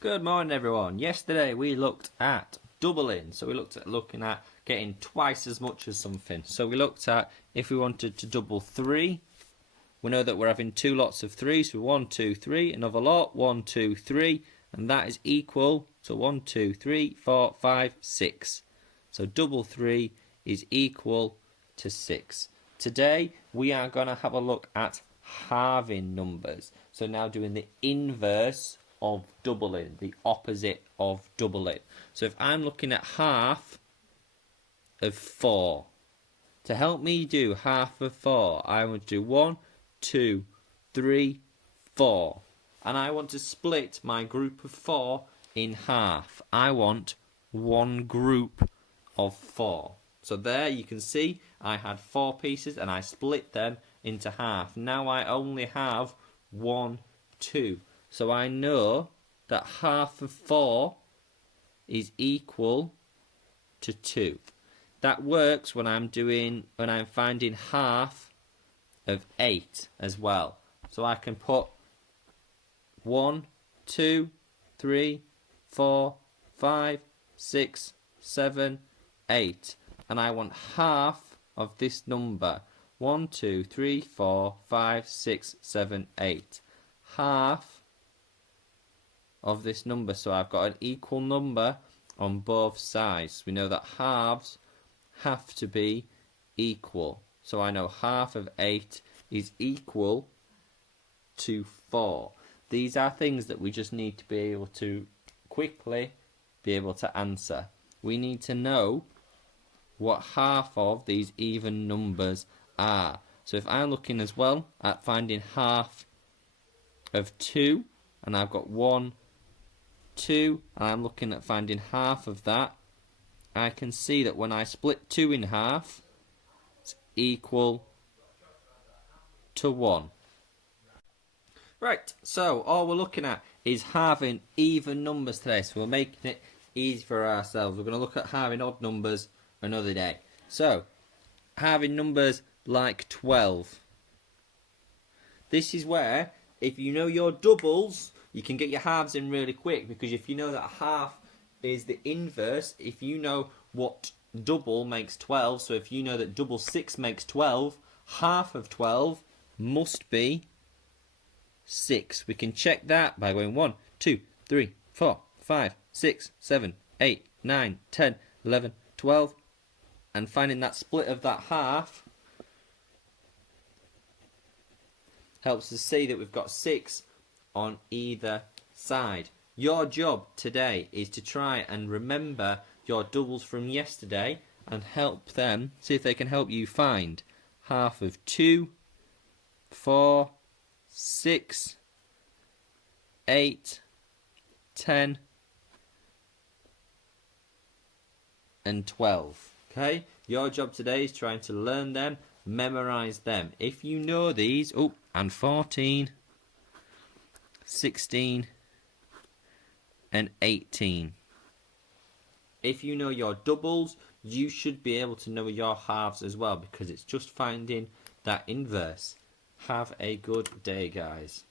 Good morning, everyone. Yesterday we looked at doubling. So we looked at looking at getting twice as much as something. So we looked at if we wanted to double 3. We know that we're having two lots of 3. So 1, 2, 3. Another lot, 1, 2, 3. And that is equal to 1, 2, 3, 4, 5, 6. So double 3 is equal to 6. Today we are going to have a look at halving numbers. So now doing the inverse of doubling, the opposite of doubling. So if I'm looking at half of 4, to help me do half of 4, I want to do 1, 2, 3, 4. And I want to split my group of 4 in half. I want one group of 4. So there you can see I had 4 pieces and I split them into half. Now I only have 1, 2. So I know that half of 4 is equal to 2. That works when I'm finding half of 8 as well. So I can put 1, 2, 3, 4, 5, 6, 7, 8. And I want half of this number. 1, 2, 3, 4, 5, 6, 7, 8. Half of this number. So I've got an equal number on both sides. We know that halves have to be equal. So I know half of 8 is equal to 4. These are things that we just need to be able to quickly be able to answer. We need to know what half of these even numbers are. So if I'm looking as well at finding half of 2, and I've got 1, 2, and I'm looking at finding half of that, I can see that when I split 2 in half, it's equal to 1. Right, so all we're looking at is halving even numbers today. So we're making it easy for ourselves. We're going to look at halving odd numbers another day. So, halving numbers like 12. This is where, if you know your doubles, you can get your halves in really quick, because if you know that a half is the inverse, if you know what double makes 12, so if you know that double 6 makes 12, half of 12 must be 6. We can check that by going 1, 2, 3, 4, 5, 6, 7, 8, 9, 10, 11, 12, and finding that split of that half helps us see that we've got 6 on either side. Your job today is to try and remember your doubles from yesterday and help them, see if they can help you find half of 2, 4, 6, 8, 10, and 12. Okay? Your job today is trying to learn them, memorize them. If you know these, and 14, 16, and 18. If you know your doubles, you should be able to know your halves as well, because it's just finding that inverse. Have a good day, guys.